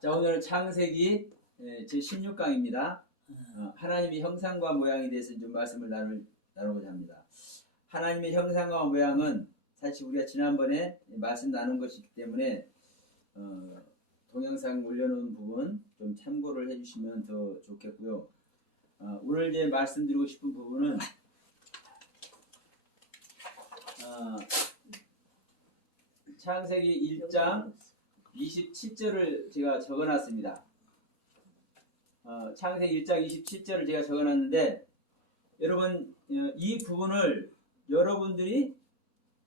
자, 오늘은 창세기 제16강입니다. 하나님의 형상과 모양에 대해서 좀 말씀을 나누고자 합니다. 하나님의 형상과 모양은 사실 우리가 지난번에 말씀 나눈 것이기 때문에 동영상 올려놓은 부분 좀 참고를 해주시면 더 좋겠고요. 오늘 이제 말씀드리고 싶은 부분은 창세기 1장 27절을 제가 적어놨습니다. 창세기 1장 27절을 제가 적어놨는데, 여러분 이 부분을 여러분들이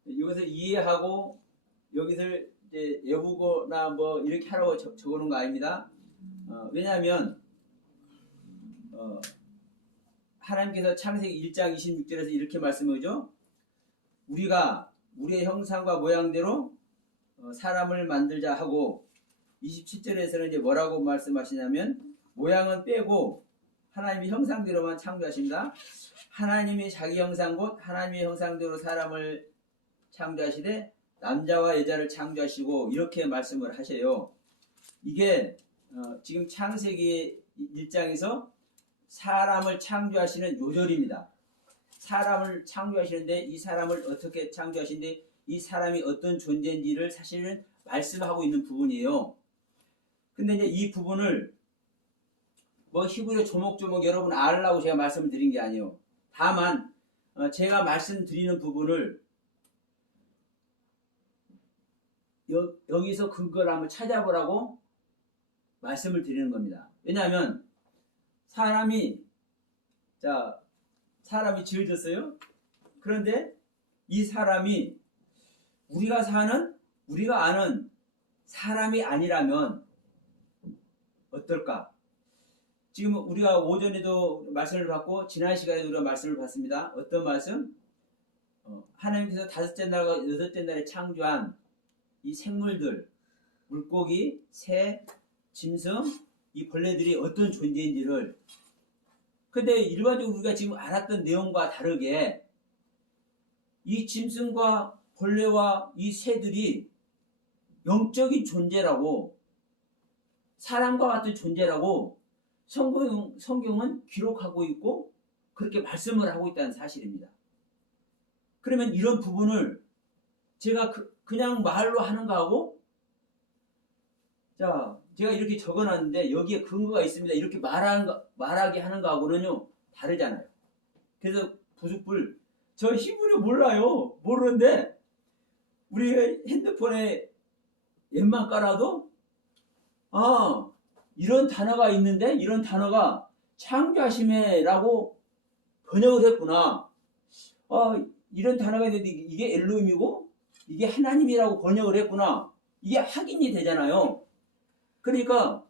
이것을 이해하고 여기서 이제 외우거나 뭐 이렇게 하라고 적어놓은 거 아닙니다. 왜냐하면 하나님께서 창세기 1장 26절에서 이렇게 말씀하죠. 우리가 우리의 형상과 모양대로 사람을 만들자 하고, 27절에서는 이제 뭐라고 말씀하시냐면, 모양은 빼고 하나님의 형상대로만 창조하십니다. 하나님이 자기 형상 곧 하나님의 형상대로 사람을 창조하시되 남자와 여자를 창조하시고, 이렇게 말씀을 하셔요. 이게 지금 창세기 1장에서 사람을 창조하시는 요절입니다. 사람을 창조하시는데, 이 사람을 어떻게 창조하시는데 이 사람이 어떤 존재인지를 사실은 말씀하고 있는 부분이에요. 근데 이제 이 부분을 뭐 히브리어 조목조목 여러분 알라고 제가 말씀을 드린 게 아니에요. 다만 제가 말씀드리는 부분을 여기서 근거를 한번 찾아보라고 말씀을 드리는 겁니다. 왜냐하면 사람이 지어졌어요. 그런데 이 사람이 우리가 아는 사람이 아니라면 어떨까? 지금 우리가 오전에도 말씀을 받고 지난 시간에도 우리가 말씀을 받습니다. 어떤 말씀? 하나님께서 다섯째 날과 여섯째 날에 창조한 이 생물들, 물고기, 새, 짐승, 이 벌레들이 어떤 존재인지를, 근데 일반적으로 우리가 지금 알았던 내용과 다르게 이 짐승과 벌레와 이 새들이 영적인 존재라고, 사람과 같은 존재라고 성경은 기록하고 있고 그렇게 말씀을 하고 있다는 사실입니다. 그러면 이런 부분을 제가 그냥 말로 하는 거하고, 제가 이렇게 적어놨는데 여기에 근거가 있습니다, 이렇게 말하게 하는 거하고는요 다르잖아요. 그래서 부득불, 저 히브리어 몰라요. 모르는데 우리 핸드폰에 앱만 깔아도 이런 단어가 있는데, 이런 단어가 창조하심에라고 번역을 했구나. 이런 단어가 있는데 이게 엘로힘이고 이게 하나님이라고 번역을 했구나. 이게 확인이 되잖아요. 그러니까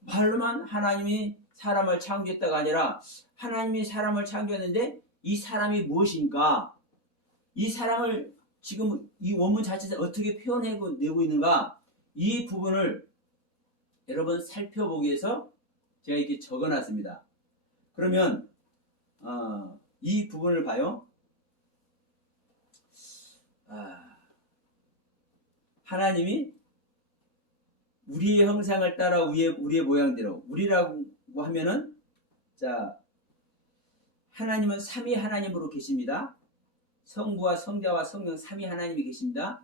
말로만 하나님이 사람을 창조했다가 아니라, 하나님이 사람을 창조했는데 이 사람이 무엇인가, 이 사람을 지금 이 원문 자체에서 어떻게 표현해내고 있는가, 이 부분을 여러분 살펴보기 위해서 제가 이렇게 적어놨습니다. 그러면 이 부분을 봐요. 하나님이 우리의 형상을 따라 우리의 모양대로, 우리라고 하면은, 하나님은 삼위 하나님으로 계십니다. 성부와 성자와 성령 삼위 하나님이 계십니다.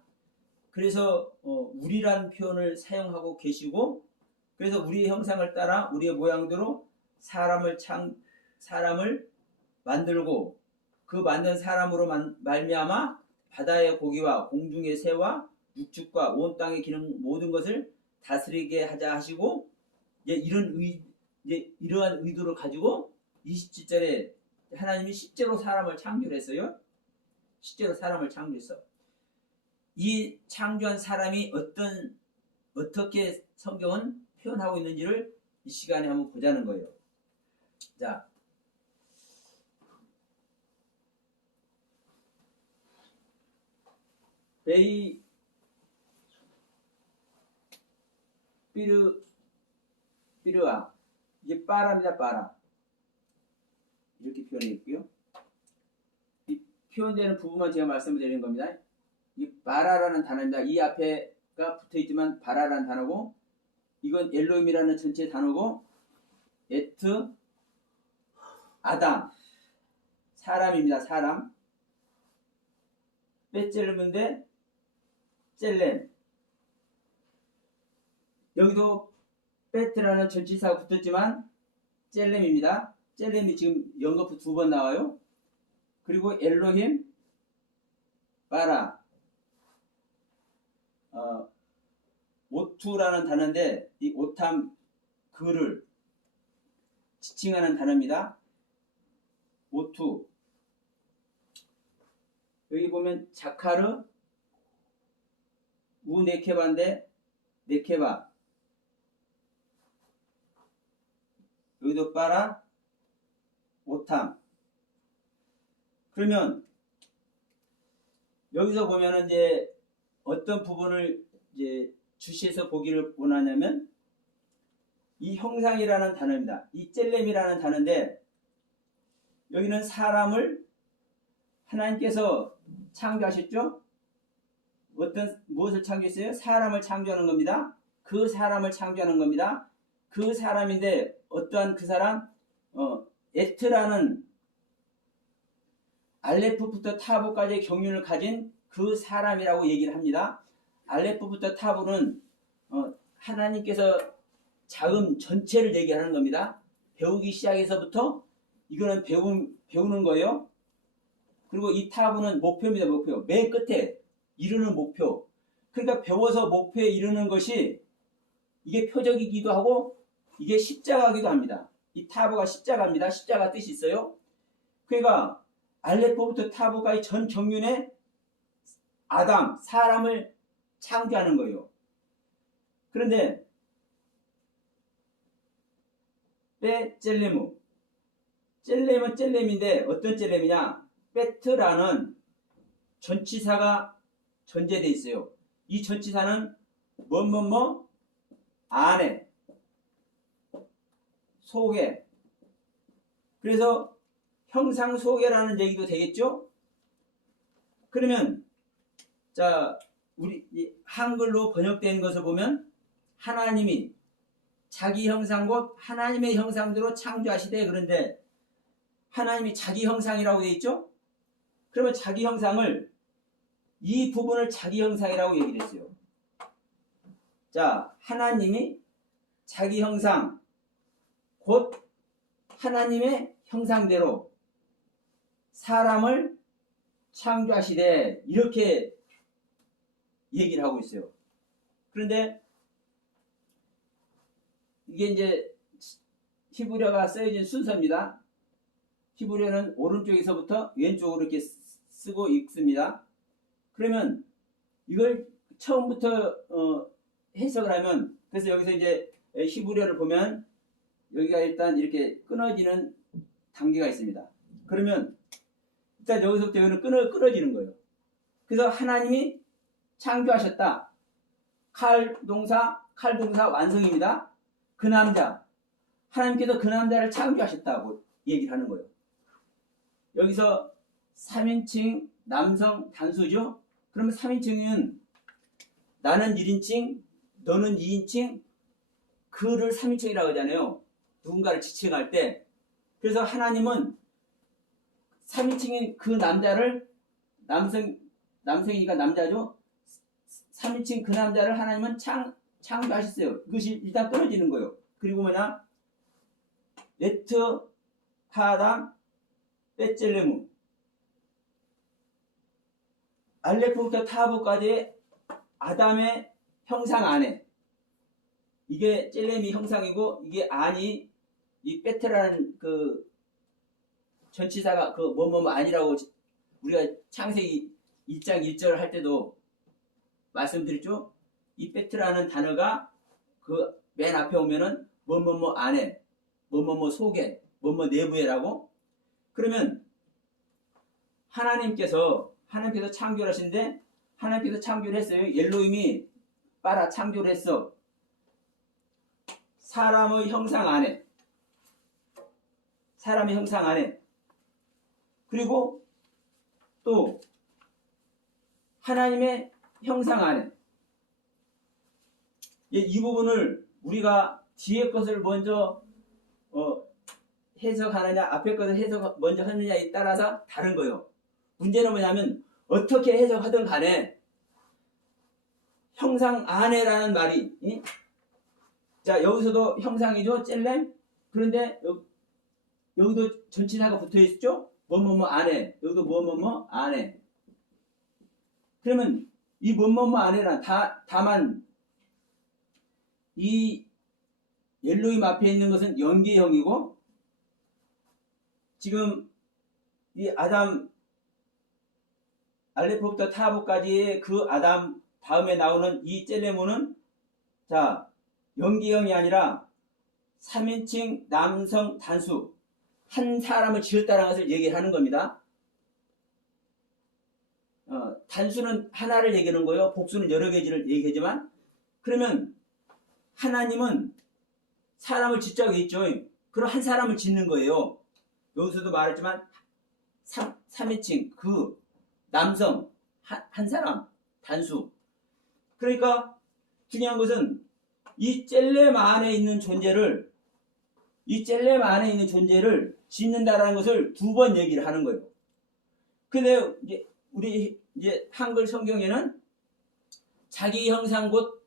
그래서 우리란 표현을 사용하고 계시고, 그래서 우리의 형상을 따라 우리의 모양대로 사람을 만들고, 그 만든 사람으로 말미암아 바다의 고기와 공중의 새와 육축과 온 땅에 기는 모든 것을 다스리게 하자 하시고, 이러한 의도를 가지고 27절에 하나님이 실제로 사람을 창조했어요. 실제로 사람을 창조했어. 이 창조한 사람이 어떻게 성경은 표현하고 있는지를 이 시간에 한번 보자는 거예요. 자, 베이 삐르아, 이게 빠라입니다. 빠라, 이렇게 표현해 있고요. 이 표현되는 부분만 제가 말씀을 드리는 겁니다. 이 바라라는 단어입니다. 이 앞에가 붙어 있지만 바라라는 단어고, 이건 엘로힘이라는 전체 단어고 에트 아담 사람입니다. 사람. 베젤레헴인데 젤렘. 여기도 베트라는 전치사가 붙었지만 젤렘입니다. 젤렘이 지금 연거푸 2번 나와요. 그리고 엘로힘 바라 오투라는 단어인데 이 오탐 그를 지칭하는 단어입니다. 오투. 여기 보면 자카르 우네케바인데 네케바. 여기도 빠라 오탐. 그러면 여기서 보면은 이제 어떤 부분을 이제 주시해서 보기를 원하냐면 이 형상이라는 단어입니다. 이 젤렘이라는 단어인데 여기는 사람을 하나님께서 창조하셨죠? 무엇을 창조했어요? 사람을 창조하는 겁니다. 그 사람을 창조하는 겁니다. 그 사람인데 어떠한 그 사람? 에트라는 알레프부터 타브까지의 경륜을 가진 그 사람이라고 얘기를 합니다. 알레프부터 타브는 하나님께서 자음 전체를 얘기하는 겁니다. 배우기 시작해서부터 이거는 배우는 거예요. 그리고 이 타브는 목표입니다. 목표. 맨 끝에 이루는 목표. 그러니까 배워서 목표에 이루는 것이 이게 표적이기도 하고 이게 십자가이기도 합니다. 이 타브가 십자가입니다. 십자가 뜻이 있어요. 그러니까 알레포부터 타브까지 전 경륜에 아담, 사람을 창조하는 거예요. 그런데 베젤레헴, 젤렘은 젤렘인데 어떤 젤렘이냐? 베트라는 전치사가 전제되어 있어요. 이 전치사는 뭐뭐뭐 안에 속에. 그래서 형상 속에라는 얘기도 되겠죠? 그러면 자 우리 한글로 번역된 것을 보면 하나님이 자기 형상 곧 하나님의 형상대로 창조하시되, 그런데 하나님이 자기 형상이라고 되어 있죠? 그러면 자기 형상을 이 부분을 자기 형상이라고 얘기를 했어요. 자, 하나님이 자기 형상 곧 하나님의 형상대로 사람을 창조하시되 이렇게 얘기를 하고 있어요. 그런데 이게 이제 히브리어가 쓰여진 순서입니다. 히브리어는 오른쪽에서부터 왼쪽으로 이렇게 쓰고 읽습니다. 그러면 이걸 처음부터 해석을 하면, 그래서 여기서 이제 히브리어를 보면 여기가 일단 이렇게 끊어지는 단계가 있습니다. 그러면 일단 여기서부터 여기는 끊어지는 거예요. 그래서 하나님이 창조하셨다. 칼 동사 완성입니다. 그 남자, 하나님께서 그 남자를 창조하셨다고 얘기를 하는 거예요. 여기서 3인칭 남성 단수죠. 그러면 3인칭은 나는 1인칭, 너는 2인칭, 그를 3인칭이라고 하잖아요. 누군가를 지칭할 때. 그래서 하나님은 3인칭인 그 남자를, 남성이니까 남자죠. 3인칭 그 남자를 하나님은 창조하셨어요. 이것이 일단 끊어지는 거예요. 그리고 뭐냐? 에트 하담 베젤레헴, 알레프부터 타브까지의 아담의 형상 안에, 이게 젤렘이 형상이고 이게 안이 이 베트라는 그 전치사가 그 뭐뭐 아니라고 우리가 창세기 1장 1절 할 때도 말씀드렸죠. 이 베트라는 단어가 그 맨 앞에 오면은 뭐뭐뭐 안에, 뭐뭐뭐 속에, 뭐뭐 내부에라고. 그러면 하나님께서 창조를 하신데, 하나님께서 창조를 했어요. 엘로힘이 빠라 창조를 했어. 사람의 형상 안에, 사람의 형상 안에. 그리고 또 하나님의 형상 안에. 이 부분을 우리가 뒤에 것을 먼저 해석하느냐 앞에 것을 해석 먼저 하느냐에 따라서 다른 거예요. 문제는 뭐냐면 어떻게 해석하든 간에 형상 안에라는 말이 자 여기서도 형상이죠. 찔렘. 그런데 여기도 전치사가 붙어있죠. 뭐뭐뭐 안에. 여기도 뭐뭐뭐 안에. 그러면 이 뭐뭐뭐 안에란 다만 이 옐로임 앞에 있는 것은 연계형이고 지금 이 아담 알레프부터 타부까지의 그 아담 다음에 나오는 이 젤레무는 자 연계형이 아니라 3인칭 남성 단수 한 사람을 지었다는 것을 얘기하는 겁니다. 단수는 하나를 얘기하는 거예요. 복수는 여러 개를 얘기하지만 그러면 하나님은 사람을 짓자고 했죠. 그럼 한 사람을 짓는 거예요. 여기서도 말했지만 3인칭 그 남성 한 사람 단수. 그러니까 중요한 것은 이 젤렘 안에 있는 존재를 짓는다라는 것을 두 번 얘기를 하는 거예요. 근데 이제 우리 이제 한글 성경에는 자기 형상 곧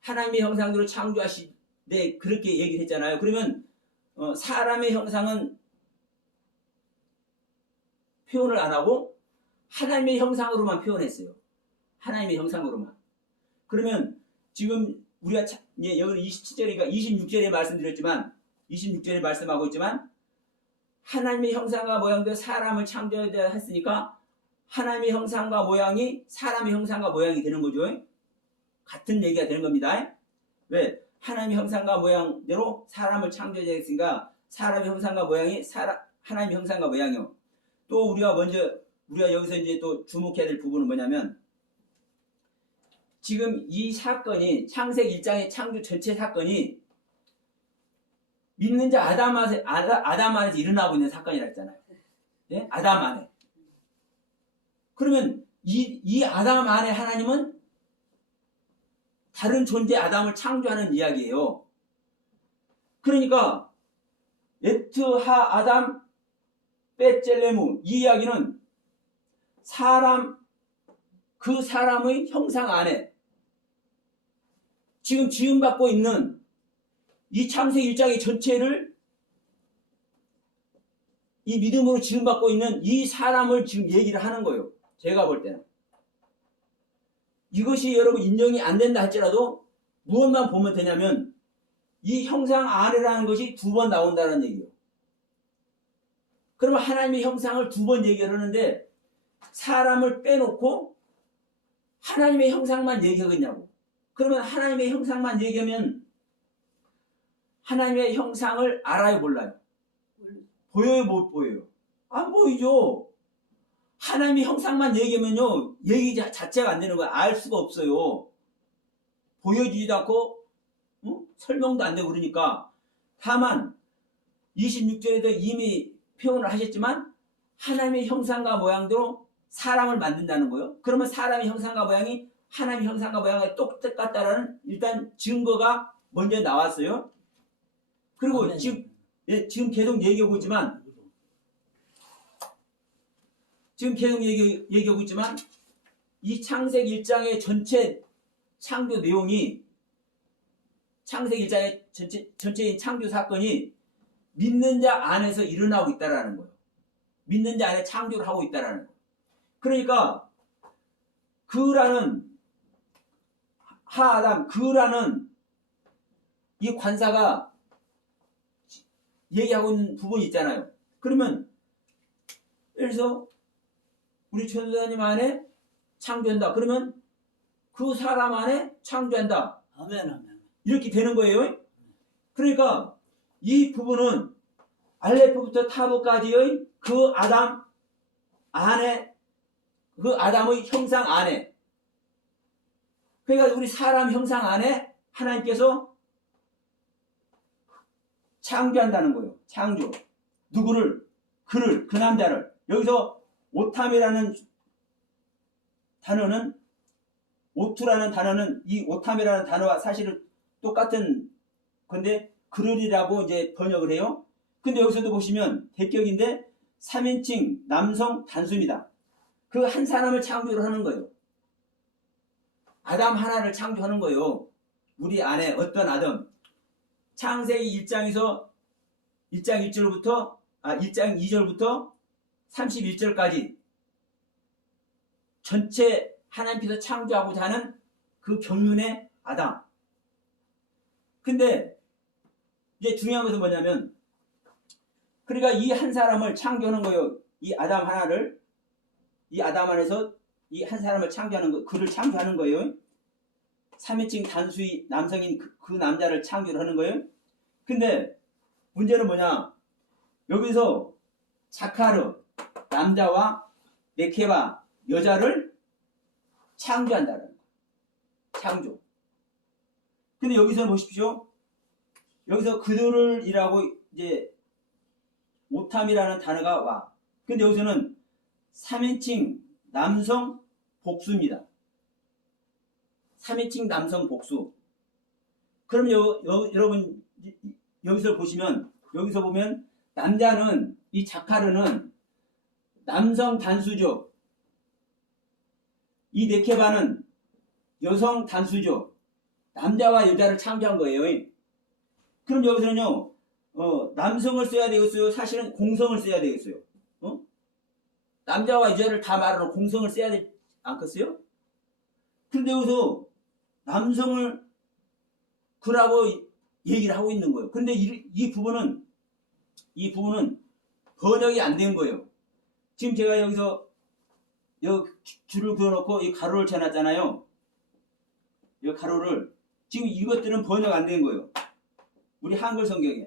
하나님의 형상대로 창조하시되 그렇게 얘기를 했잖아요. 그러면 사람의 형상은 표현을 안 하고 하나님의 형상으로만 표현했어요. 하나님의 형상으로만. 그러면 지금 우리가 여기 27절이니까 26절에 말씀드렸지만 26절에 말씀하고 있지만 하나님의 형상과 모양대로 사람을 창조해야 했으니까 하나님의 형상과 모양이 사람의 형상과 모양이 되는 거죠. 같은 얘기가 되는 겁니다. 왜? 하나님의 형상과 모양대로 사람을 창조해야 했으니까 사람의 형상과 모양이 하나님의 형상과 모양이요. 또 우리가 여기서 이제 또 주목해야 될 부분은 뭐냐면 지금 이 사건이 창세기 1장의 창조 전체 사건이 믿는 자 아담 안에서 일어나고 있는 사건이라 했잖아요. 예? 아담 안에. 그러면 이 아담 안에 하나님은 다른 존재 아담을 창조하는 이야기예요. 그러니까 에트하 아담 벳젤레무 이 이야기는 그 사람의 형상 안에 지금 지음받고 있는 이 창세기 1장의 전체를 이 믿음으로 지음받고 있는 이 사람을 지금 얘기를 하는 거예요. 제가 볼 때는. 이것이 여러분 인정이 안 된다 할지라도 무엇만 보면 되냐면 이 형상 안에라는 것이 두 번 나온다는 얘기예요. 그러면 하나님의 형상을 두 번 얘기를 하는데 사람을 빼놓고 하나님의 형상만 얘기하겠냐고. 그러면 하나님의 형상만 얘기하면 하나님의 형상을 알아요, 몰라요? 보여요, 못 보여요? 안 보이죠. 하나님의 형상만 얘기하면요, 얘기 자체가 안 되는 거야. 알 수가 없어요. 보여주지도 않고, 설명도 안 되고 그러니까. 다만, 26절에도 이미 표현을 하셨지만, 하나님의 형상과 모양대로 사람을 만든다는 거예요. 그러면 사람의 형상과 모양이 하나님의 형상과 모양이 똑같다라는 일단 증거가 먼저 나왔어요. 그리고 지금 계속 얘기하고 있지만, 이 창세기 1장의 전체 창조 내용이 창세기 1장의 전체인 창조 사건이 믿는 자 안에서 일어나고 있다라는 거예요. 믿는 자 안에 창조를 하고 있다라는 거예요. 그러니까 그라는 이 관사가 얘기하고 있는 부분이 있잖아요. 그러면 예를 들어서 우리 전도사님 안에 창조한다. 그러면 그 사람 안에 창조한다. 아멘. 이렇게 되는 거예요. 그러니까 이 부분은 알레프부터 타부까지의 그 아담 안에 그 아담의 형상 안에 그러니까 우리 사람 형상 안에 하나님께서 창조한다는 거예요. 창조. 누구를? 그 남자를. 여기서 오탐이라는 단어는 오투라는 단어는 이 오탐이라는 단어와 사실은 똑같은 건데 그러리라고 이제 번역을 해요. 근데 여기서도 보시면 대격인데 3인칭 남성 단수입니다. 그 한 사람을 창조를 하는 거예요. 아담 하나를 창조하는 거예요. 우리 안에 어떤 아담. 창세기 1장 1절부터 1장 2절부터 31절까지 전체 하나님께서 창조하고자 하는 그 경륜의 아담. 근데 이제 중요한 것은 뭐냐면 그러니까 이 한 사람을 창조하는 거예요. 이 아담 하나를 이 아담 안에서 이 한 사람을 창조하는 거, 그를 창조하는 거예요. 3인칭 단수의 남성인 그 남자를 창조를 하는 거예요. 근데 문제는 뭐냐? 여기서 자카르 남자와 네케바 여자를 창조한다는 거예요. 창조. 근데 여기서 보십시오. 여기서 그들을이라고 이제 오탐이라는 단어가 와. 근데 여기서는 3인칭 남성 복수입니다. 3인칭 남성 복수. 그럼 여러분 여기서 보면 남자는 이 자카르는 남성 단수죠. 이 네케바는 여성 단수죠. 남자와 여자를 창조한 거예요. 그럼 여기서는요, 남성을 써야 되겠어요? 사실은 공성을 써야 되겠어요? 남자와 여자를 다 말하는 공성을 써야 되지 않겠어요? 그런데 여기서 남성을 그라고 얘기를 하고 있는 거예요. 그런데 이 부분은 번역이 안 된 거예요. 지금 제가 여기서 여기 줄을 그어놓고 이 가로를 쳐놨잖아요. 이 가로를 지금 이것들은 번역 안 된 거예요. 우리 한글 성경에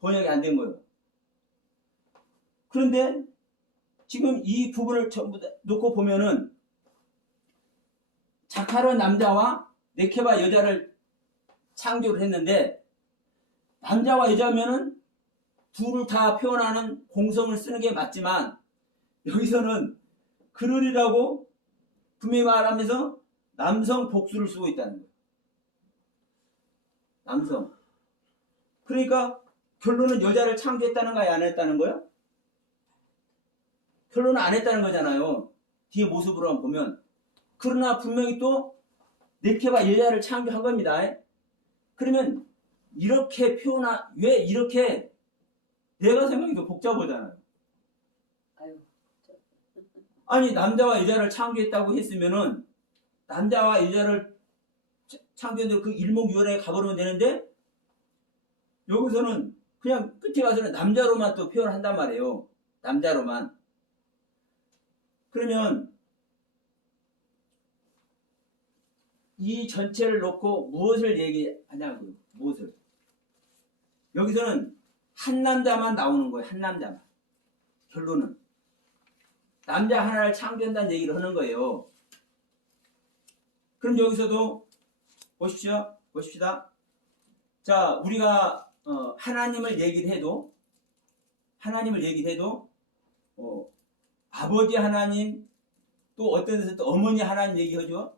번역이 안 된 거예요. 그런데 지금 이 부분을 전부 다 놓고 보면은 자카르 남자와 네케바 여자를 창조를 했는데 남자와 여자면은 둘을 다 표현하는 공성을 쓰는 게 맞지만 여기서는 그러리라고 분명히 말하면서 남성 복수를 쓰고 있다는 거예요. 남성. 그러니까 결론은 여자를 창조했다는 거야, 안 했다는 거야? 결론은 안 했다는 거잖아요. 뒤에 모습으로 보면. 그러나 분명히 또 네케바 여자를 창조한 겁니다. 그러면 이렇게 왜 이렇게 내가 생각해도 복잡하잖아요. 아니 남자와 여자를 창조했다고 했으면은 남자와 여자를 창조했는데 그 일목요연하게 가버리면 되는데 여기서는 그냥 끝에 가서는 남자로만 또 표현한단 말이에요. 남자로만. 그러면 이 전체를 놓고 무엇을 얘기하냐고요. 무엇을. 여기서는 한 남자만 나오는 거예요. 한 남자만. 결론은. 남자 하나를 창조한다는 얘기를 하는 거예요. 그럼 여기서도 보십시다. 자, 우리가 하나님을 얘기를 해도 아버지 하나님 또 어떤 데서 또 어머니 하나님 얘기하죠.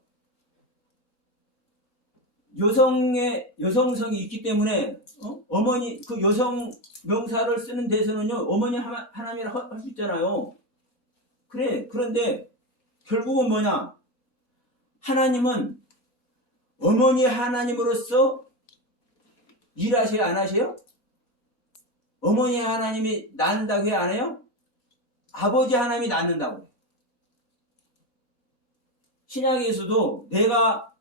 여성성이 있기 때문에 어머니 그 여성 명사를 쓰는 데서는요 어머니 하나님이라 할 수 있잖아요. 그런데 결국은 뭐냐? 하나님은 어머니 하나님으로서 일하셔야 안 하세요? 어머니 하나님이 낳는다고 해야 안 해요? 아버지 하나님이 낳는다고 해요. 신약에서도 내가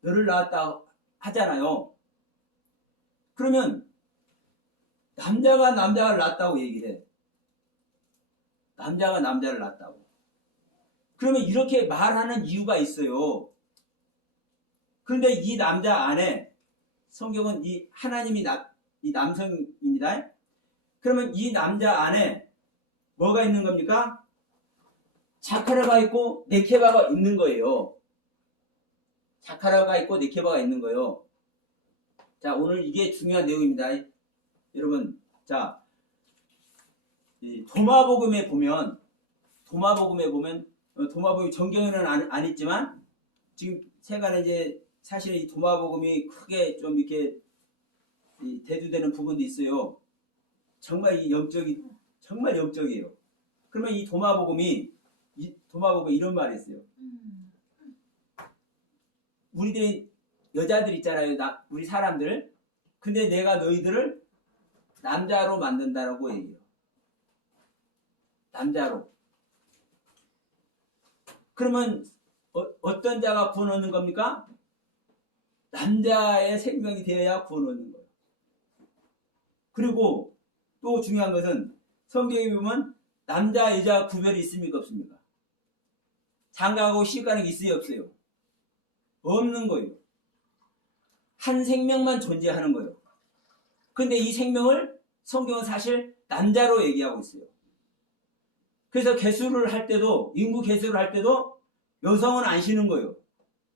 너를 낳았다 하잖아요. 그러면 남자가 남자를 낳았다고 얘기를 해. 남자가 남자를 낳았다고. 그러면 이렇게 말하는 이유가 있어요. 그런데 이 남자 안에 성경은 이 하나님이 이 남성입니다. 그러면 이 남자 안에 뭐가 있는 겁니까? 자카르가 있고 네케바가 있는 거예요. 자카르가 있고 네케바가 있는 거예요. 자, 오늘 이게 중요한 내용입니다. 여러분, 자, 도마복음에 보면 도마복음 정경에는 안 있지만 지금 세간에 이제 사실 이 도마복음이 크게 좀 이렇게 대두되는 부분도 있어요. 정말 이 영적이 정말 영적이에요. 그러면 이 도마복음이 이런 말이 있어요. 우리들 여자들 있잖아요. 우리 사람들. 근데 내가 너희들을 남자로 만든다라고 얘기해요. 남자로. 그러면 어떤 자가 구원 얻는 겁니까? 남자의 생명이 되어야 구원 얻는 거예요. 그리고 또 중요한 것은 성경에 보면 남자 여자 구별이 있습니까 없습니까? 장가하고 시집가는 게 있어요 없어요? 없는 거예요. 한 생명만 존재하는 거예요. 근데 이 생명을 성경은 사실 남자로 얘기하고 있어요. 그래서 개수를 할 때도 인구 개수를 할 때도 여성은 안 쉬는 거예요.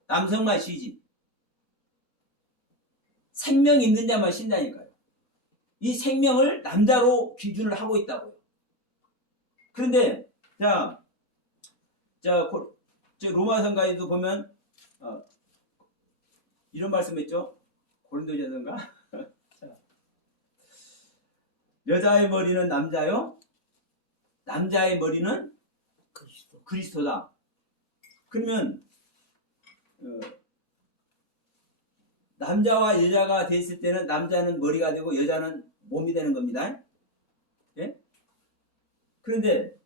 남성만 쉬지. 생명이 있는 자만 쉰다니까요. 이 생명을 남자로 기준을 하고 있다고요. 그런데 로마서가에도 보면 이런 말씀했죠. 고린도전서인가? 여자의 머리는 남자요. 남자의 머리는 그리스도다. 그러면 남자와 여자가 됐을 때는 남자는 머리가 되고 여자는 몸이 되는 겁니다. 예? 그런데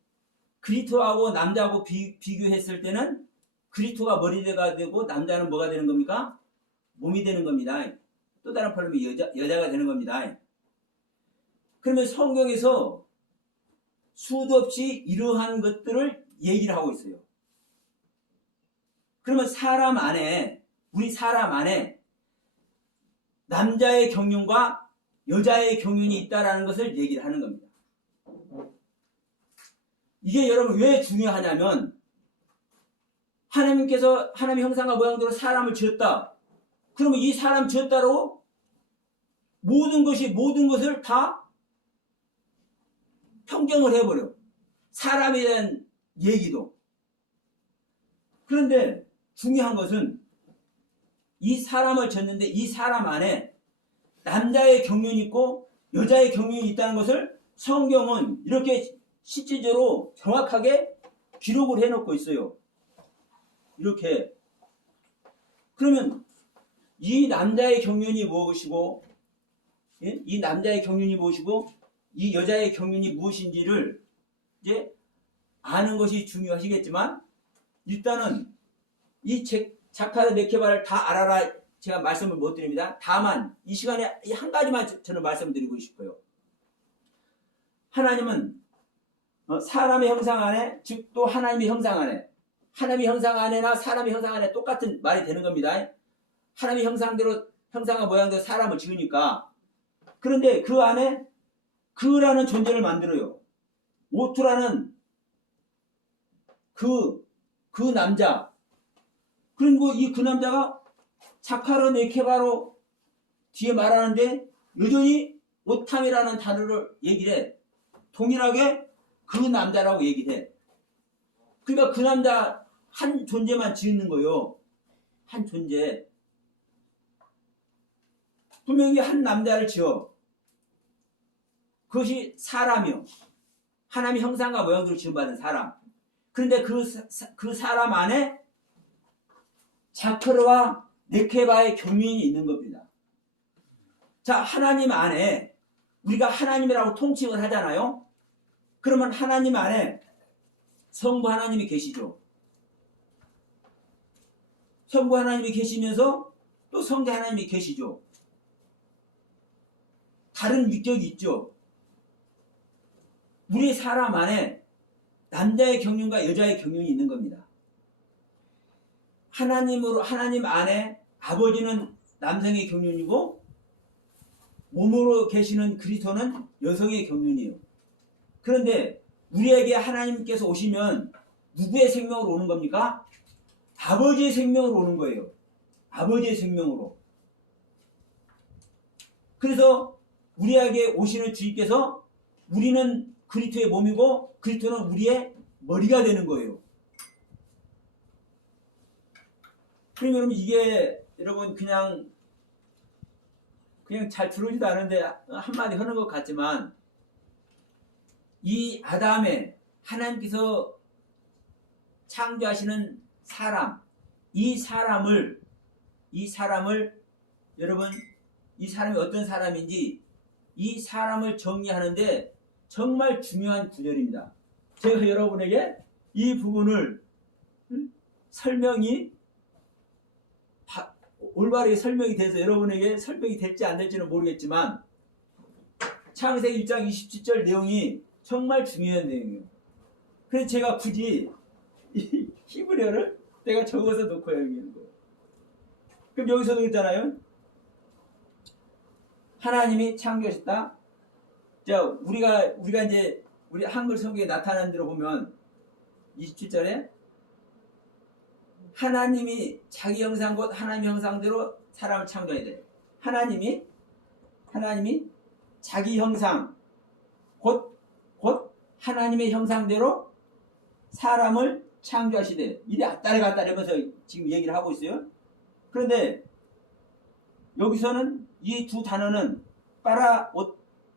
그리스도하고 남자하고 비교했을 때는 그리스도가 머리가 되고 남자는 뭐가 되는 겁니까? 몸이 되는 겁니다. 또 다른 말로 여자가 되는 겁니다. 그러면 성경에서 수도 없이 이러한 것들을 얘기를 하고 있어요. 그러면 우리 사람 안에 남자의 경륜과 여자의 경륜이 있다라는 것을 얘기를 하는 겁니다. 이게 여러분 왜 중요하냐면 하나님께서 하나님의 형상과 모양대로 사람을 지었다. 그러면 이 사람 지었다로 모든 것을 다 평정을 해버려. 사람에 대한 얘기도. 그런데 중요한 것은 이 사람을 졌는데 이 사람 안에 남자의 경륜이 있고 여자의 경륜이 있다는 것을 성경은 이렇게 실질적으로 정확하게 기록을 해놓고 있어요. 이렇게. 그러면 이 남자의 경륜이 무엇이고 이 남자의 경륜이 무엇이고 이 여자의 경륜이 무엇인지를 이제 아는 것이 중요하시겠지만 일단은 이 자카르 메케바를 다 알아라 제가 말씀을 못 드립니다. 다만 이 시간에 한 가지만 저는 말씀드리고 싶어요. 하나님은 사람의 형상 안에 즉 또 하나님의 형상 안에 하나님의 형상 안에나 사람의 형상 안에 똑같은 말이 되는 겁니다. 하나님의 형상대로 형상과 모양대로 사람을 지으니까 그런데 그 안에 그라는 존재를 만들어요. 오투라는 그 남자. 그리고 그 남자가 자카르 네케바로 뒤에 말하는데 여전히 오탐이라는 단어를 얘기를 해. 동일하게 그 남자라고 얘기를 해. 그러니까 그 남자 한 존재만 지은 거예요. 한 존재. 분명히 한 남자를 지어. 그것이 사람이요. 하나님의 형상과 모양대로 지음받은 사람. 그런데 그 사람 안에 자크르와 네케바의 경륜이 있는 겁니다. 자, 하나님 안에 우리가 하나님이라고 통칭을 하잖아요. 그러면 하나님 안에 성부 하나님이 계시죠. 성부 하나님이 계시면서 또 성자 하나님이 계시죠. 다른 위격이 있죠. 우리 사람 안에 남자의 경륜과 여자의 경륜이 있는 겁니다. 하나님 안에 아버지는 남성의 경륜이고 몸으로 계시는 그리스도는 여성의 경륜이에요. 그런데 우리에게 하나님께서 오시면 누구의 생명으로 오는 겁니까? 아버지의 생명으로 오는 거예요. 아버지의 생명으로. 그래서 우리에게 오시는 주님께서 우리는 그리스도의 몸이고 그리스도는 우리의 머리가 되는 거예요. 그러면 이게 여러분 그냥 잘 들어오지도 않은데 한마디 하는 것 같지만 이 아담에 하나님께서 창조하시는 사람, 이 사람을 여러분 이 사람이 어떤 사람인지 이 사람을 정리하는데 정말 중요한 구절입니다. 제가 여러분에게 이 부분을 올바르게 설명이 돼서 여러분에게 설명이 될지 안 될지는 모르겠지만 창세기 1장 27절 내용이 정말 중요한 내용이에요. 그래서 제가 굳이 이 히브리어를 내가 적어서 놓고 여기 있는 거예요. 그럼 여기서도 있잖아요. 하나님이 창조하셨다. 자, 우리가 이제 우리 한글 성경에 나타난 대로 보면 27절에 하나님이 자기 형상 곧 하나님 형상대로 사람을 창조해야 돼. 하나님이 자기 형상 곧 하나님의 형상대로 사람을 창조하시되 이래 왔다리 갔다리 하면서 지금 얘기를 하고 있어요. 그런데 여기서는 이 두 단어는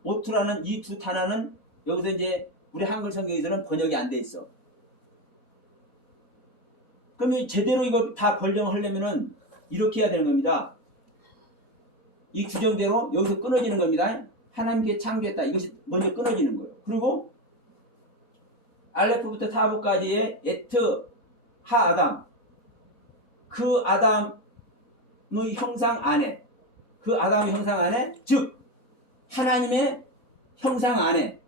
오투라는 이 두 단어는 여기서 이제 우리 한글 성경에서는 번역이 안 돼 있어. 그러면 제대로 이거 다 번역하려면은 이렇게 해야 되는 겁니다. 이 규정대로 여기서 끊어지는 겁니다. 하나님께 창조했다. 이것이 먼저 끊어지는 거예요. 그리고 알레프부터 타브까지의 에트 하 아담, 그 아담의 형상 안에, 즉 하나님의 형상 안에,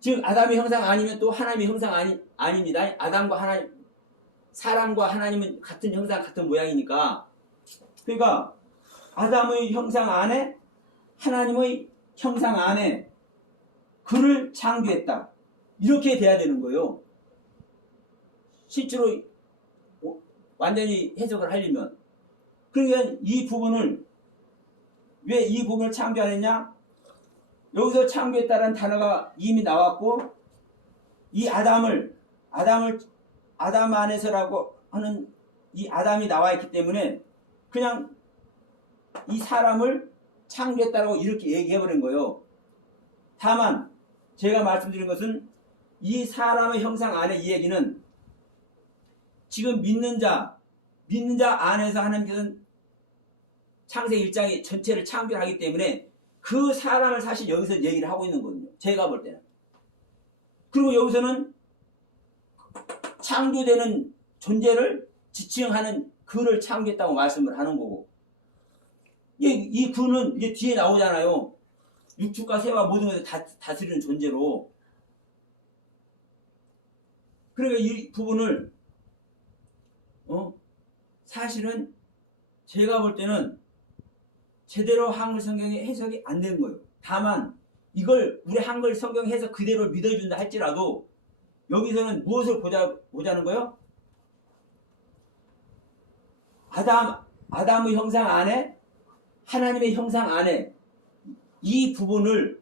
즉 아담의 형상 아니면 또 하나님의 형상 아닙니다. 아담과 하나님, 사람과 하나님은 같은 형상, 같은 모양이니까. 그러니까 아담의 형상 안에, 하나님의 형상 안에 그를 창조했다. 이렇게 돼야 되는 거예요. 실제로 완전히 해석을 하려면. 그러니까 이 부분을 왜 이 부분을 창조하느냐? 여기서 창조했다는 단어가 이미 나왔고 이 아담 안에서라고 하는 이 아담이 나와 있기 때문에 그냥 이 사람을 창조했다라고 이렇게 얘기해버린 거예요. 다만 제가 말씀드린 것은 이 사람의 형상 안에 이 얘기는 지금 믿는 자 안에서 하나님께서는 창세기 1장이 전체를 창조하기 때문에 그 사람을 사실 여기서 얘기를 하고 있는 거거든요. 제가 볼 때는. 그리고 여기서는 창조되는 존재를 지칭하는 그를 창조했다고 말씀을 하는 거고 이 그는 이제 뒤에 나오잖아요. 육축과 새와 모든 것을 다스리는 존재로. 그러니까 이 부분을 사실은 제가 볼 때는 제대로 한글 성경에 해석이 안 된 거예요. 다만 이걸 우리 한글 성경 해석 그대로 믿어준다 할지라도 여기서는 무엇을 보자는 거예요? 아담의 형상 안에 하나님의 형상 안에 이 부분은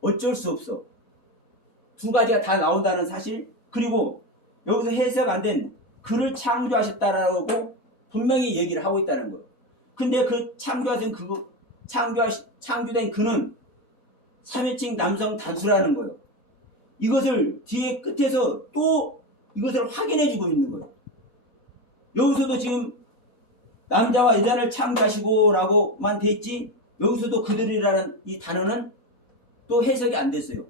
어쩔 수 없어. 두 가지가 다 나온다는 사실, 그리고 여기서 해석 안 된 그를 창조하셨다라고 분명히 얘기를 하고 있다는 거예요. 근데 그 창조된 그는 삼위일체 남성 단수라는 거예요. 이것을 뒤에 끝에서 또 이것을 확인해 주고 있는 거예요. 여기서도 지금 남자와 여자를 창조하시고 라고만 돼 있지 여기서도 그들이라는 이 단어는 또 해석이 안 됐어요.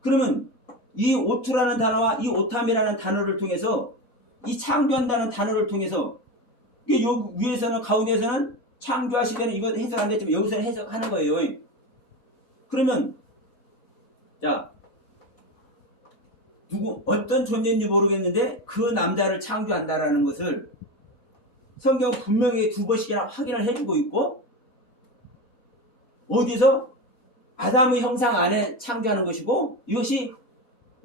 그러면 이 오투라는 단어와 이 오탐이라는 단어를 통해서 이 창조한다는 단어를 통해서 이게 요 위에서는 가운데에서는 창조하시되는 이거 해석 안 됐지만 여기서는 해석하는 거예요. 그러면 자 어떤 존재인지 모르겠는데 그 남자를 창조한다라는 것을 성경 분명히 두 번씩이나 확인을 해주고 있고 어디서 아담의 형상 안에 창조하는 것이고 이것이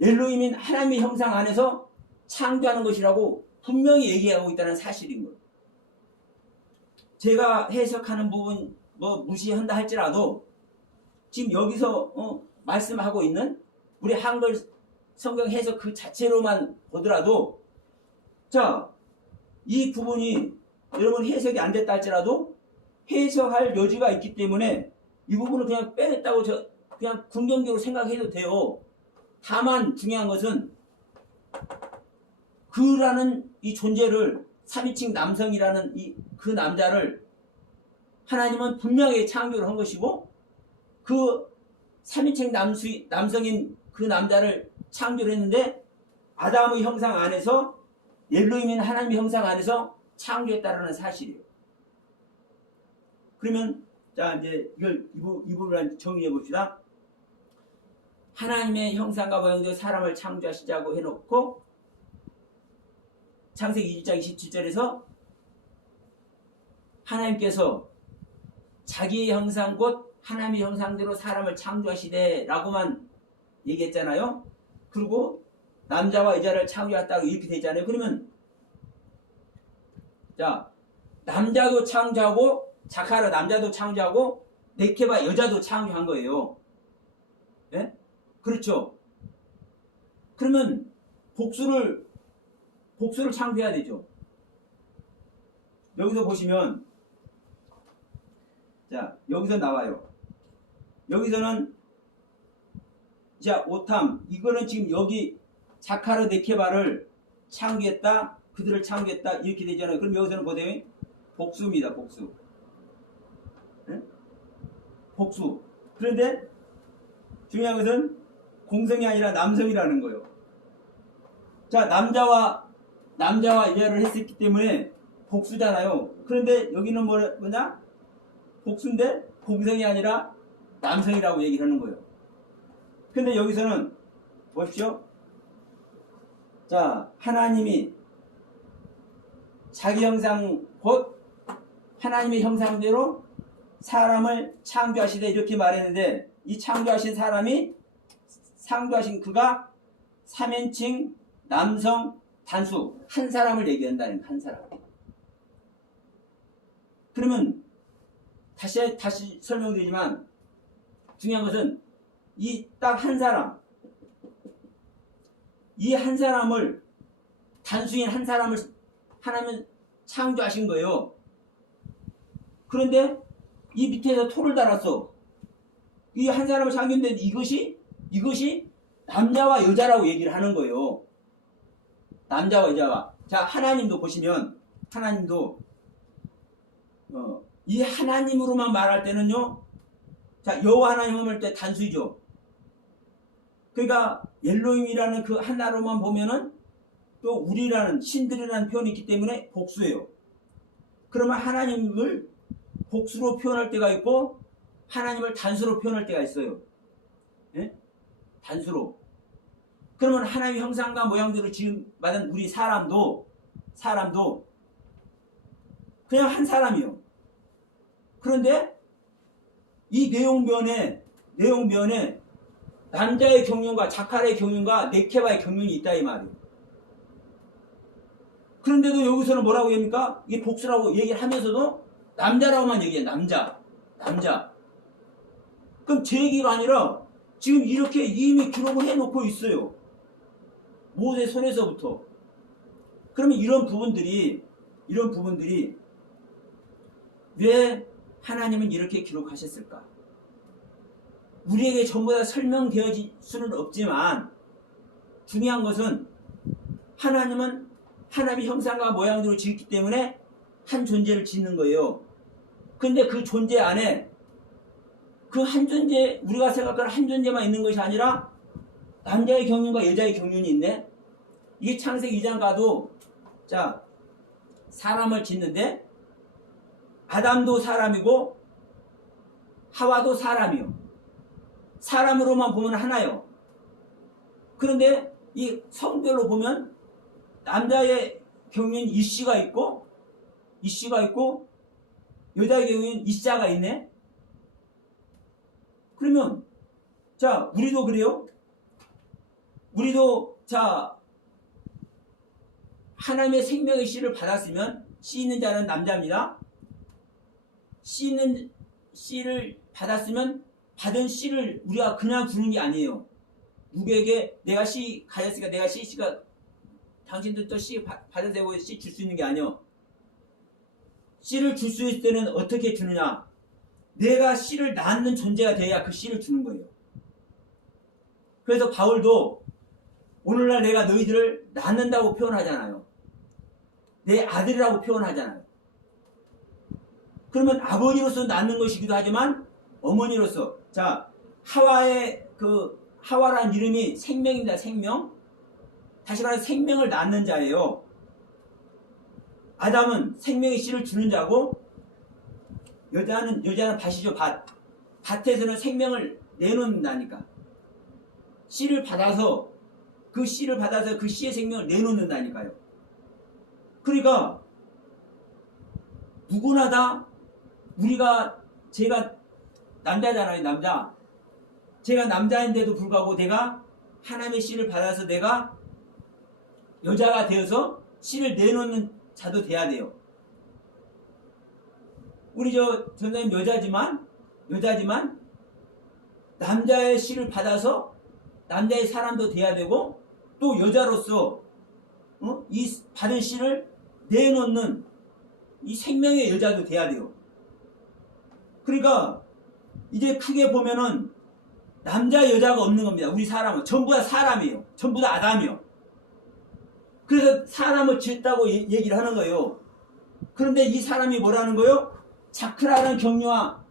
엘로힘인 하나님의 형상 안에서 창조하는 것이라고 분명히 얘기하고 있다는 사실인 거예요. 제가 해석하는 부분 무시한다 할지라도 지금 여기서 말씀하고 있는 우리 한글 성경 해석 그 자체로만 보더라도 자 이 부분이 여러분 해석이 안 됐다 할지라도 해석할 여지가 있기 때문에 이 부분을 그냥 빼냈다고 그냥 긍정적으로 생각해도 돼요. 다만 중요한 것은 그라는 이 존재를 3인칭 남성이라는 그 남자를 하나님은 분명히 창조를 한 것이고 그 3인칭 남성인 그 남자를 창조를 했는데 아담의 형상 안에서 엘로힘인 하나님의 형상 안에서 창조했다라는 사실이에요. 그러면 자 이제 이 부분을 정리해 봅시다. 하나님의 형상과 모양대로 사람을 창조하시자고 해놓고 창세기 1장 27절에서 하나님께서 자기의 형상 곧 하나님의 형상대로 사람을 창조하시되 라고만 얘기했잖아요. 그리고 남자와 여자를 창조했다고 이렇게 되잖아요. 그러면 자 남자도 창조하고 자카라 남자도 창조하고 네케바 여자도 창조한 거예요. 네? 그렇죠. 그러면 복수를 창조해야 되죠. 여기서 보시면 자 여기서 나와요. 여기서는 자 오탐 이거는 지금 여기 자카르 네케바를 창조했다 그들을 창조했다 이렇게 되잖아요. 그럼 여기서는 보세요. 복수입니다. 복수. 네? 복수. 그런데 중요한 것은 공성이 아니라 남성이라는 거예요. 자 남자와 여자를 했었기 때문에 복수잖아요. 그런데 여기는 뭐냐? 복수인데 공성이 아니라 남성이라고 얘기를 하는 거예요. 근데 여기서는 보십시오. 자 하나님이 자기 형상 곧 하나님의 형상대로 사람을 창조하시되 이렇게 말했는데 이 창조하신 사람이 창조하신 그가 3인칭 남성 단수 한 사람을 얘기한다는 한 사람. 그러면 다시 설명드리지만 중요한 것은 이 딱 한 사람 이 한 사람을 단수인 한 사람을 하나님은 창조하신 거예요. 그런데 이 밑에서 토를 달았어. 이 한 사람을 창조했는데 이것이 남자와 여자라고 얘기를 하는 거예요. 남자와 여자가. 자 하나님도 보시면 하나님도 이 하나님으로만 말할 때는요. 자 여호와 하나님을 할 때 단수이죠. 그러니까 엘로힘이라는 그 하나로만 보면은 또 우리라는 신들이라는 표현이 있기 때문에 복수예요. 그러면 하나님을 복수로 표현할 때가 있고 하나님을 단수로 표현할 때가 있어요. 예? 단수로. 그러면 하나님의 형상과 모양대로 지음받은 우리 사람도 그냥 한 사람이요. 그런데 이 내용면에 남자의 경륜과 자카라의 경륜과 네케바의 경륜이 있다 이 말이에요. 그런데도 여기서는 뭐라고 얘기합니까? 이게 복수라고 얘기를 하면서도 남자라고만 얘기해요. 남자. 그럼 제 얘기가 아니라 지금 이렇게 이미 기록을 해놓고 있어요. 모세 손에서부터. 그러면 이런 부분들이 왜 하나님은 이렇게 기록하셨을까? 우리에게 전부 다 설명되어질 수는 없지만 중요한 것은 하나님은 하나님의 형상과 모양대로 지었기 때문에 한 존재를 짓는 거예요. 근데 그 존재 안에 그 한 존재, 우리가 생각하는 한 존재만 있는 것이 아니라 남자의 경륜과 여자의 경륜이 있네. 이게 창세기 2장 가도 자 사람을 짓는데 아담도 사람이고 하와도 사람이요. 사람으로만 보면 하나요. 그런데 이 성별로 보면 남자의 경륜 이씨가 있고 여자의 경륜 이자가 있네. 그러면 자 우리도 그래요. 우리도 자 하나님의 생명의 씨를 받았으면 씨 있는 자는 남자입니다. 씨 있는 씨를 받았으면 받은 씨를 우리가 그냥 주는 게 아니에요. 누구에게 내가 씨 가졌으니까 내가 씨가 당신들도 씨 받으세요 씨 줄 수 있는 게 아니에요. 씨를 줄 수 있을 때는 어떻게 주느냐? 내가 씨를 낳는 존재가 돼야 그 씨를 주는 거예요. 그래서 바울도 오늘날 내가 너희들을 낳는다고 표현하잖아요. 내 아들이라고 표현하잖아요. 그러면 아버지로서 낳는 것이기도 하지만 어머니로서, 자, 하와란 이름이 생명입니다. 생명. 다시 말해서 생명을 낳는 자예요. 아담은 생명의 씨를 주는 자고, 여자는 밭이죠. 밭에서는 생명을 내놓는다니까. 씨를 받아서 그 씨의 생명을 내놓는다니까요. 그러니까 누구나 다 제가 남자잖아요. 남자. 제가 남자인데도 불구하고 내가 하나님의 씨를 받아서 내가 여자가 되어서 씨를 내놓는 자도 돼야 돼요. 우리 전사님 여자지만 남자의 씨를 받아서 남자의 사람도 돼야 되고, 또 여자로서 이 받은 씨를 내놓는 이 생명의 여자도 돼야 돼요. 그러니까 이제 크게 보면은 남자 여자가 없는 겁니다. 우리 사람은 전부 다 사람이에요. 전부 다 아담이요. 그래서 사람을 지었다고 얘기를 하는 거예요. 그런데 이 사람이 뭐라는 거예요? 자크라는 경륜과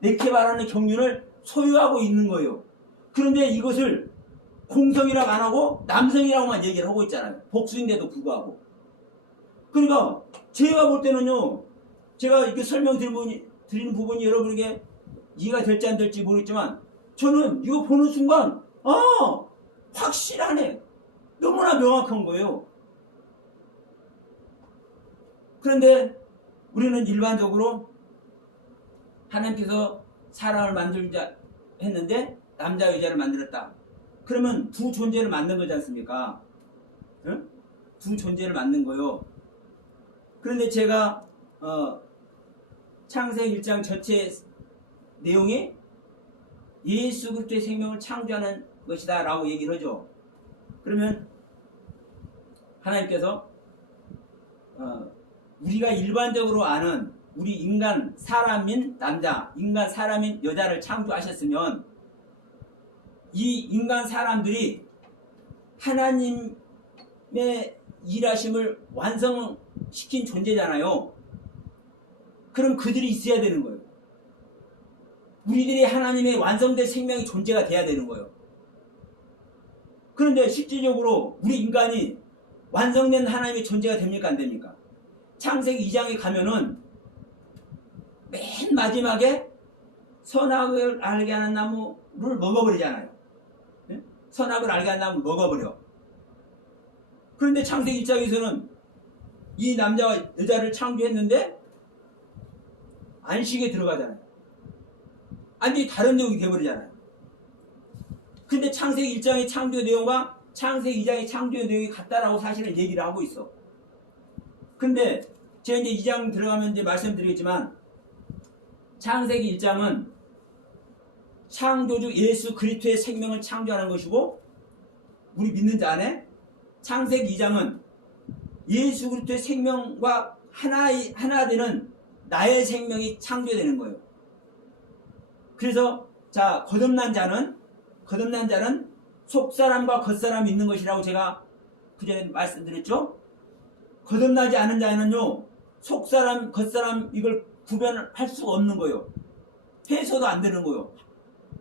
네케바라는 경륜을 소유하고 있는 거예요. 그런데 이것을 공성이라고 안 하고 남성이라고만 얘기를 하고 있잖아요. 복수인데도 불구하고. 그러니까 제가 볼 때는요, 제가 이렇게 설명드리는 부분이 여러분에게 이해가 될지 안 될지 모르겠지만, 저는 이거 보는 순간 확실하네. 너무나 명확한 거예요. 그런데 우리는 일반적으로 하나님께서 사람을 만들자 했는데 남자 여자를 만들었다. 그러면 두 존재를 만든 거지 않습니까? 응? 두 존재를 만든 거요. 그런데 제가 창세기 1장 전체 내용이 예수 그리스도의 생명을 창조하는 것이다 라고 얘기를 하죠. 그러면 하나님께서 우리가 일반적으로 아는 우리 인간 사람인 남자, 인간 사람인 여자를 창조하셨으면 이 인간 사람들이 하나님의 일하심을 완성시킨 존재잖아요. 그럼 그들이 있어야 되는 거예요. 우리들이 하나님의 완성된 생명의 존재가 돼야 되는 거예요. 그런데 실질적으로 우리 인간이 완성된 하나님의 존재가 됩니까? 안 됩니까? 창세기 2장에 가면은 맨 마지막에 선악을 알게 하는 나무를 먹어버리잖아요. 네? 선악을 알게 하는 나무를 먹어버려. 그런데 창세기 1장에서는 이 남자와 여자를 창조했는데 안식에 들어가잖아요. 완전히 다른 내용이 돼버리잖아요. 근데 창세기 1장의 창조 내용과 창세기 2장의 창조 내용이 같다라고 사실은 얘기를 하고 있어. 근데 제가 이제 2장 들어가면 이제 말씀드리겠지만, 창세기 1장은 창조주 예수 그리스도의 생명을 창조하는 것이고, 우리 믿는 자 안에 창세기 2장은 예수 그리스도의 생명과 하나 되는 나의 생명이 창조되는 거예요. 그래서 자, 거듭난 자는 속사람과 겉사람이 있는 것이라고 제가 그전에 말씀드렸죠. 거듭나지 않은 자는요, 속사람, 겉사람 이걸 구별할 수가 없는 거예요. 해서도 안 되는 거예요.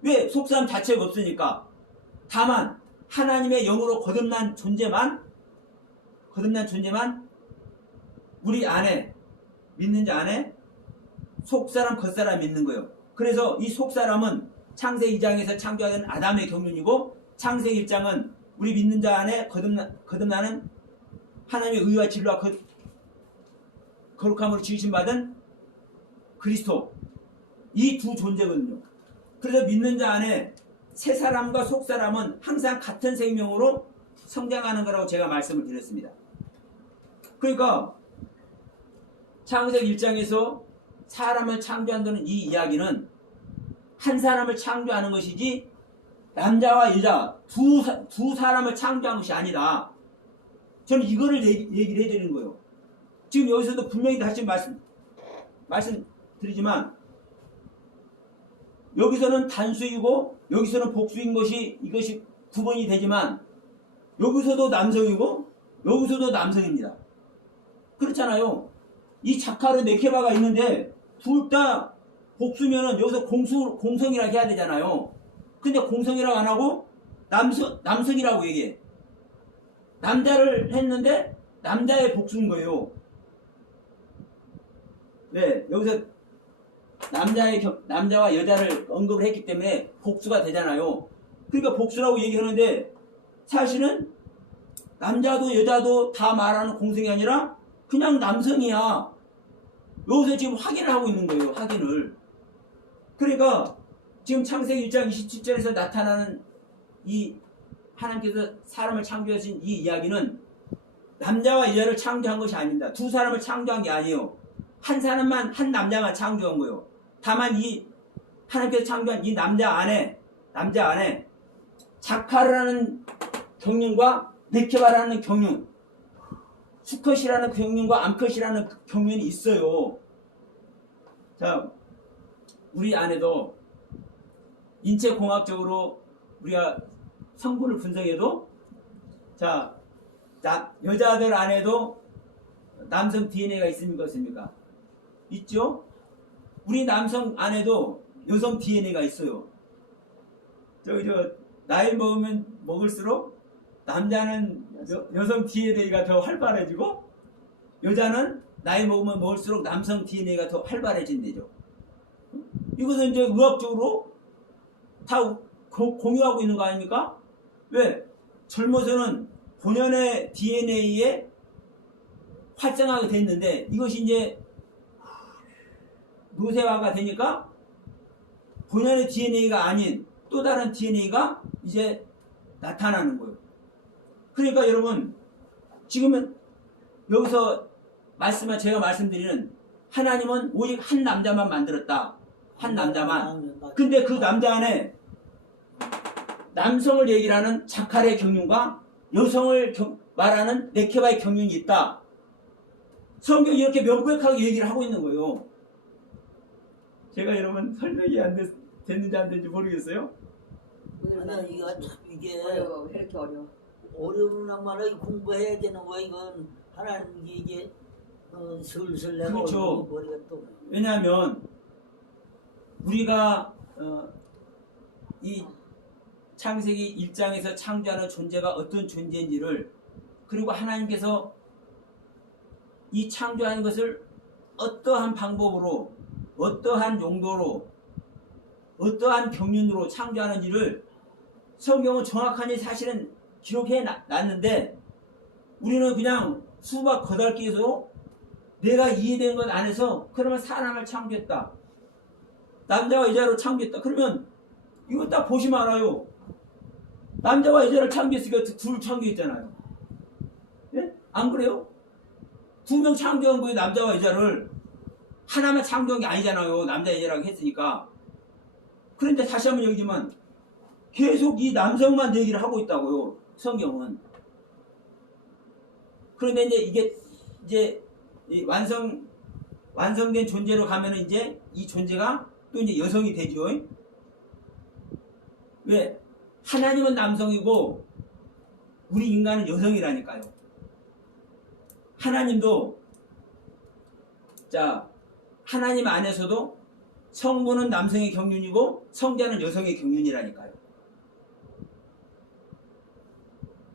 왜? 속사람 자체가 없으니까. 다만 하나님의 영으로 거듭난 존재만 우리 안에, 믿는 자 안에 속사람, 겉사람이 있는 거예요. 그래서 이 속사람은 창세기 2장에서 창조하던 아담의 경륜이고, 창세기 1장은 우리 믿는 자 안에 거듭나는 하나님의 의와 진리와 거룩함으로 지으심받은 그리스도, 이 두 존재거든요. 그래서 믿는 자 안에 새 사람과 속 사람은 항상 같은 생명으로 성장하는 거라고 제가 말씀을 드렸습니다. 그러니까 창세기 1장에서 사람을 창조한다는 이 이야기는 한 사람을 창조하는 것이지 남자와 여자 두 사람을 창조한 것이 아니다. 저는 이거를 얘기를 해드리는 거예요. 지금 여기서도 분명히 다시 말씀드리지만 여기서는 단수이고 여기서는 복수인 것이 이것이 구분이 되지만 여기서도 남성이고 여기서도 남성입니다. 그렇잖아요. 이 자카르 네케바가 있는데 둘 다 복수면은 여기서 공성이라고 해야 되잖아요. 근데 공성이라고 안 하고 남성이라고 얘기해. 남자를 했는데 남자의 복수인 거예요. 네, 여기서 남자와 여자를 언급을 했기 때문에 복수가 되잖아요. 그러니까 복수라고 얘기하는데 사실은 남자도 여자도 다 말하는 공성이 아니라 그냥 남성이야. 여기서 지금 확인을 하고 있는 거예요. 확인을. 그러니까 지금 창세기 1장 27절에서 나타나는 이 하나님께서 사람을 창조하신 이 이야기는 남자와 여자를 창조한 것이 아닙니다. 두 사람을 창조한 게 아니에요. 한 사람만, 한 남자만 창조한 거예요. 다만 이 하나님께서 창조한 이 남자 안에 자카르라는 경륜과 네케바라는 경륜, 수컷이라는 경륜과 암컷이라는 경륜이 있어요. 자, 우리 안에도 인체공학적으로 우리가 성분을 분석해도 자, 여자들 안에도 남성 DNA가 있습니까? 없습니까? 있죠? 우리 남성 안에도 여성 DNA가 있어요. 나이 먹으면 먹을수록 남자는 여성 DNA가 더 활발해지고 여자는 나이 먹으면 먹을수록 남성 DNA가 더 활발해진대죠. 이것은 이제 의학적으로 다 공유하고 있는 거 아닙니까? 왜? 젊어서는 본연의 DNA에 활성화가 됐는데 이것이 이제 노쇠화가 되니까 본연의 DNA가 아닌 또 다른 DNA가 이제 나타나는 거예요. 그러니까 여러분 지금은 여기서 제가 말씀드리는 하나님은 오직 한 남자만 만들었다. 한 남자만. 근데 그 남자 안에 남성을 얘기를 하는 자칼의 경륜과 여성을 말하는 네케바의 경륜이 있다. 성경이 이렇게 명백하게 얘기를 하고 있는 거예요. 제가 여러분 설명이 됐는지 안 됐는지 모르겠어요? 아니 이게 어려워. 왜 이렇게 어려워? 어려운 말을 공부해야 되는 거야. 이건 하나님 이게 슬슬 내가 그렇죠. 머리가 또 왜냐하면 우리가 이 창세기 1장에서 창조하는 존재가 어떤 존재인지를 그리고 하나님께서 이 창조하는 것을 어떠한 방법으로 어떠한 용도로 어떠한 경륜으로 창조하는지를 성경은 정확하게 사실은 기록해 놨는데 우리는 그냥 수박 거달기에서 내가 이해된 것 안에서 그러면 사람을 창조했다. 남자와 여자로 창조했다. 그러면 이거 딱 보시면 알아요. 남자와 여자를 창조했으니까 둘 창조했잖아요. 예? 안 그래요? 두 명 창조한 거예요. 남자와 여자를. 하나만 창조한 게 아니잖아요. 남자 여자라고 했으니까. 그런데 다시 한번 얘기지만 계속 이 남성만 얘기를 하고 있다고요. 성경은. 그런데 이게 이 완성된 존재로 가면은 이제 이 존재가 또 이제 여성이 되죠. 왜? 하나님은 남성이고 우리 인간은 여성이라니까요. 하나님도 하나님 안에서도 성부는 남성의 경륜이고 성자는 여성의 경륜이라니까요.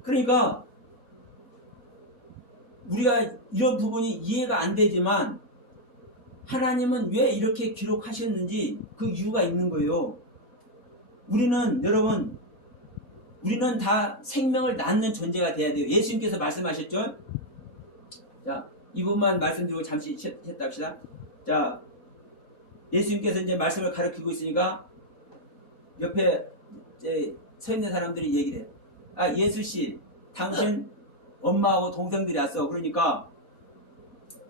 그러니까 우리가 이런 부분이 이해가 안 되지만 하나님은 왜 이렇게 기록하셨는지 그 이유가 있는 거예요. 여러분 우리는 다 생명을 낳는 존재가 돼야 돼요. 예수님께서 말씀하셨죠? 자, 이 부분만 말씀드리고 잠시 쉬었다 합시다. 자, 예수님께서 이제 말씀을 가르치고 있으니까 옆에 이제 서 있는 사람들이 얘기를 해요. 아, 예수씨, 당신 엄마하고 동생들이 왔어. 그러니까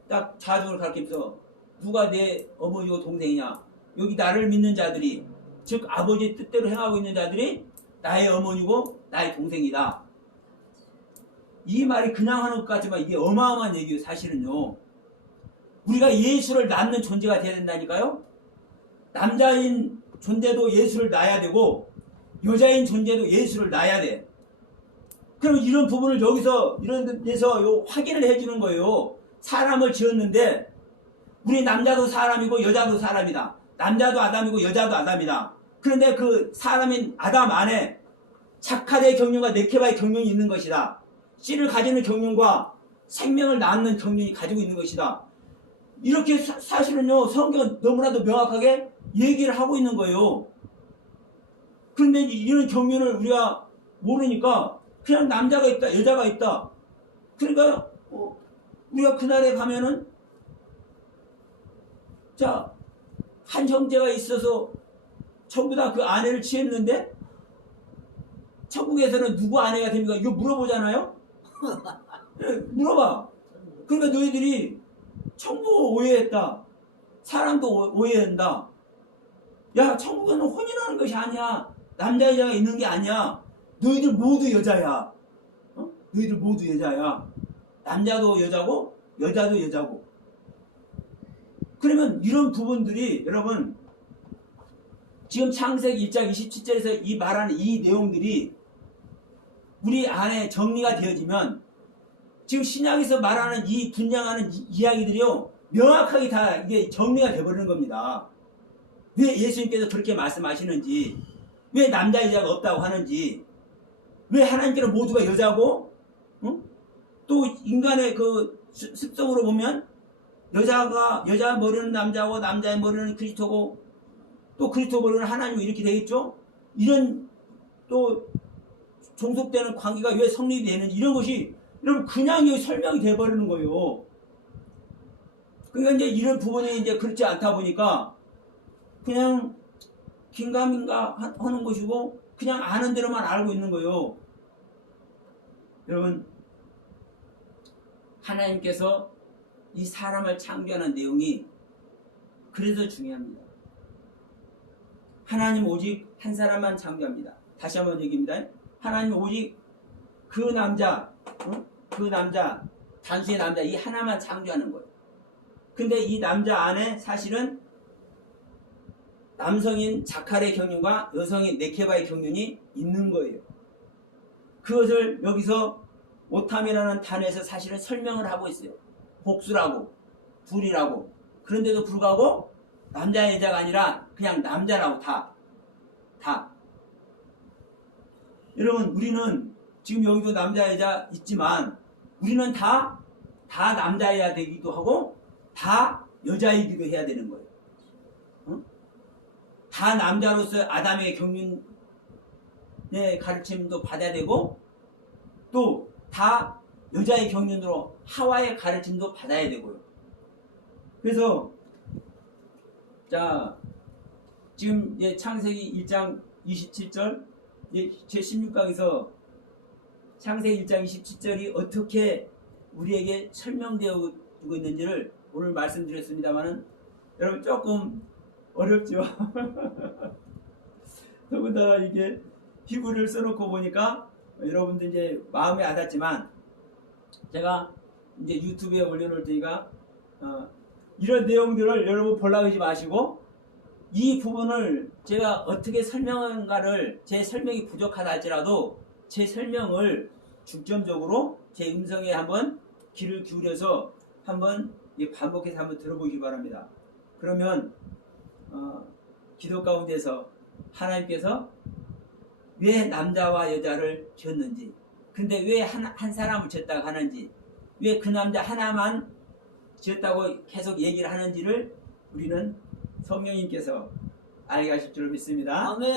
딱 자중을 가르치면서 누가 내 어머니고 동생이냐? 여기 나를 믿는 자들이, 즉 아버지의 뜻대로 행하고 있는 자들이 나의 어머니고 나의 동생이다. 이 말이 그냥 하는 것 같지만 이게 어마어마한 얘기예요. 사실은요. 우리가 예수를 낳는 존재가 되어야 된다니까요. 남자인 존재도 예수를 낳아야 되고 여자인 존재도 예수를 낳아야 돼. 그럼 이런 부분을 여기서 이런 데서 확인을 해주는 거예요. 사람을 지었는데 우리 남자도 사람이고 여자도 사람이다. 남자도 아담이고 여자도 아담이다. 그런데 그 사람인 아담 안에 자카의 경륜과 네케바의 경륜이 있는 것이다. 씨를 가지는 경륜과 생명을 낳는 경륜이 가지고 있는 것이다. 이렇게 사실은요, 성경은 너무나도 명확하게 얘기를 하고 있는 거예요. 그런데 이런 경륜을 우리가 모르니까 그냥 남자가 있다, 여자가 있다. 그러니까 우리가 그날에 가면은 자, 한 형제가 있어서 전부 다 그 아내를 취했는데 천국에서는 누구 아내가 됩니까? 이거 물어보잖아요? 네, 물어봐. 그러니까 너희들이 천국을 오해했다. 사람도 오해한다. 야, 천국에는 혼인하는 것이 아니야. 남자 여자가 있는 게 아니야. 너희들 모두 여자야. 너희들 모두 여자야. 남자도 여자고 여자도 여자고. 그러면 이런 부분들이 여러분 지금 창세기 1장 27절에서 이 말하는 이 내용들이 우리 안에 정리가 되어지면 지금 신약에서 말하는 이 분양하는 이야기들이요 명확하게 다 이게 정리가 되어버리는 겁니다. 왜 예수님께서 그렇게 말씀하시는지, 왜 남자 여자가 없다고 하는지, 왜 하나님께는 모두가 여자고, 또 인간의 그 습성으로 보면 여자 머리는 남자고 남자의 머리는 그리스도고 또 그리스도 머리는 하나님이고 이렇게 되겠죠? 이런 또 종속되는 관계가 왜 성립이 되는지 이런 것이 여러분 그냥 여기 설명이 돼버리는 거예요. 그러니까 이제 이런 부분이 이제 그렇지 않다 보니까 그냥 긴가민가 하는 것이고 그냥 아는 대로만 알고 있는 거예요. 여러분 하나님께서 이 사람을 창조하는 내용이 그래서 중요합니다. 하나님 오직 한 사람만 창조합니다. 다시 한번 얘기합니다. 하나님 오직 그 남자, 단순히 남자 이 하나만 창조하는 거예요. 근데 이 남자 안에 사실은 남성인 자칼의 경륜과 여성인 네케바의 경륜이 있는 거예요. 그것을 여기서 오탐이라는 단어에서 사실은 설명을 하고 있어요. 복수라고, 불이라고. 그런데도 불구하고 남자 여자가 아니라 그냥 남자라고 다. 여러분 우리는 지금 여기도 남자 여자 있지만 우리는 다 남자여야 되기도 하고 다 여자이기도 해야 되는 거예요. 다 남자로서 아담의 경륜의 가르침도 받아야 되고 또 다 여자의 경륜으로 하와의 가르침도 받아야 되고요. 그래서 자 지금 창세기 1장 27절 제 16강에서 창세기 1장 27절이 어떻게 우리에게 설명되어 있는지를 오늘 말씀드렸습니다만은 여러분 조금 어렵죠. 더군다나 이게 히브리를 써놓고 보니까 여러분들 이제 마음에 와닿지만 제가 이제 유튜브에 올려놓을 테니까 이런 내용들을 여러분 보려고 하지 마시고 이 부분을 제가 어떻게 설명한가를 제 설명이 부족하다 할지라도 제 설명을 중점적으로 제 음성에 한번 귀를 기울여서 한번 반복해서 한번 들어보시기 바랍니다. 그러면 기도 가운데서 하나님께서 왜 남자와 여자를 지었는지, 근데 왜 한 사람을 지었다고 하는지, 왜 그 남자 하나만 지었다고 계속 얘기를 하는지를 우리는 성령님께서 알게 하실 줄 믿습니다. 아멘.